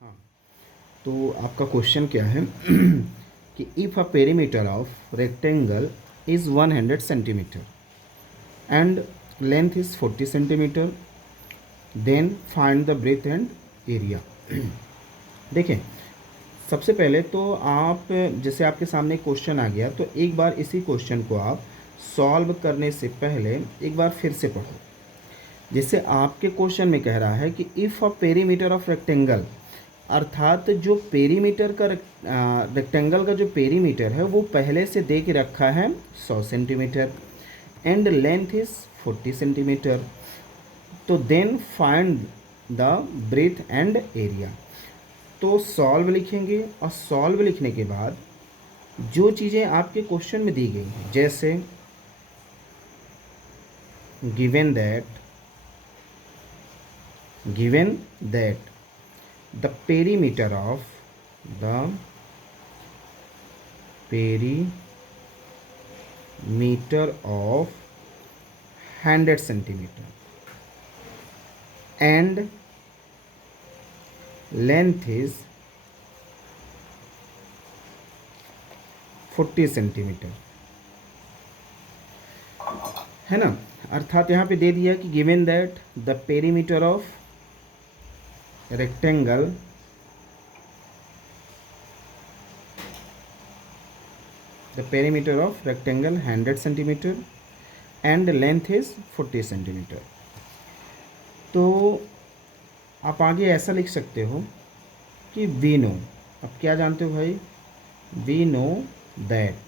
हाँ, तो आपका क्वेश्चन क्या है कि if a perimeter of rectangle is 100 centimetre and length is 40 centimetre, then find the breadth and area. देखें, सबसे पहले तो आप, जैसे आपके सामने क्वेश्चन आ गया तो एक बार इसी क्वेश्चन को आप सॉल्व करने से पहले एक बार फिर से पढ़ो। जैसे आपके क्वेश्चन में कह रहा है कि if a perimeter of rectangle, अर्थात जो पेरीमीटर का रेक्टेंगल का जो पेरीमीटर है वो पहले से दे के रखा है 100 centimetre and length is 40 centimetre, तो then find the breadth and area. तो सॉल्व लिखेंगे और सॉल्व लिखने के बाद जो चीज़ें आपके क्वेश्चन में दी गई हैं, जैसे given that the perimeter of 100 centimeter and length is 40 centimetre, है ना। अर्थात यहाँ पे दे दिया कि given that the perimeter of rectangle the perimeter of rectangle 100 centimeter and length is 40 centimeter। तो आप आगे ऐसा लिख सकते हो कि वी नो, अब क्या जानते हो भाई, we know that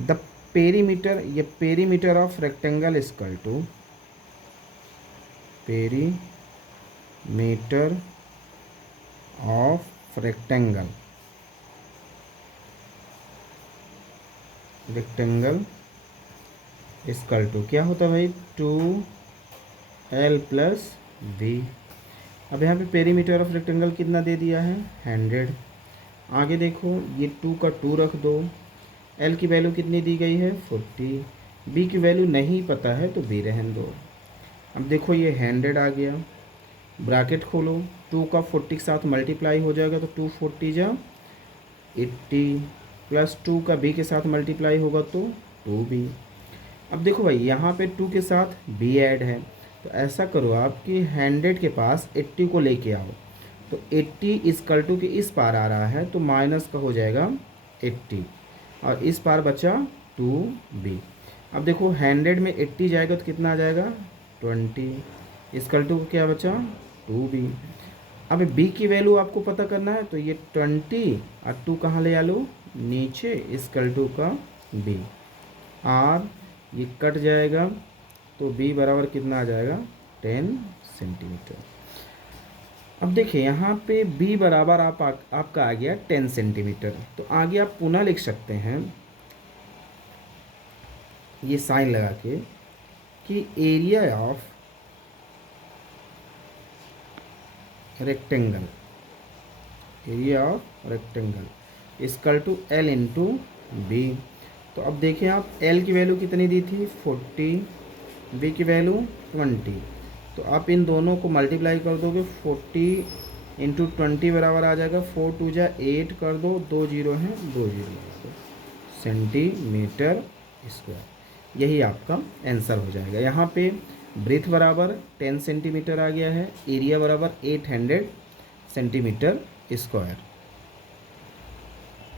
the perimeter, ये perimeter of rectangle equal to perimeter of rectangle equal to क्या होता है भाई, 2l प्लस v। अब यहाँ पे पेरीमीटर ऑफ रेक्टेंगल कितना दे दिया है, 100। आगे देखो, ये 2 का 2 रख दो, l की वैल्यू कितनी दी गई है, 40, b की वैल्यू नहीं पता है तो b रहने दो। अब देखो ये 100 आ गया, ब्रैकेट खोलो, 2 का 40 के साथ मल्टीप्लाई हो जाएगा तो 2 40 जा 80 प्लस 2 का b के साथ मल्टीप्लाई होगा तो 2b। अब देखो भाई यहाँ पे 2 के साथ b ऐड है, तो ऐसा करो आप कि 100 के पास 80 को लेके आओ, तो 80 इक्वल टू के इस पार आ रहा है तो माइनस का हो जाएगा 80 और इस पार बचा 2b। अब देखो 100 में 80 जाएगा तो कितना आ जाएगा, 20 इक्वल टू क्या बचा, 2b। अब b की वैल्यू आपको पता करना है तो ये 20 और 2 कहाँ ले आ लो, नीचे, इक्वल टू का b, और ये कट जाएगा तो b बराबर कितना आ जाएगा, 10 सेंटीमीटर। अब देखिए यहाँ पे b बराबर आपका आ गया 10 सेंटीमीटर, तो आगे आप पुनः लिख सकते हैं ये साइन लगा के कि area of rectangle equal to l into B. तो अब देखें आप, l की वैल्यू कितनी दी थी, 40, b की वैल्यू 20, तो आप इन दोनों को मल्टीप्लाई कर दोगे, 40 इंटू 20 बराबर आ जाएगा 4 2 जा 8 कर दो, 2 जीरो हैं 2 जीरो सेंटीमीटर स्क्वायर। यही आपका आंसर हो जाएगा। यहाँ पे ब्रेथ बराबर 10 सेंटीमीटर आ गया है, एरिया बराबर 800 सेंटीमीटर स्क्वायर।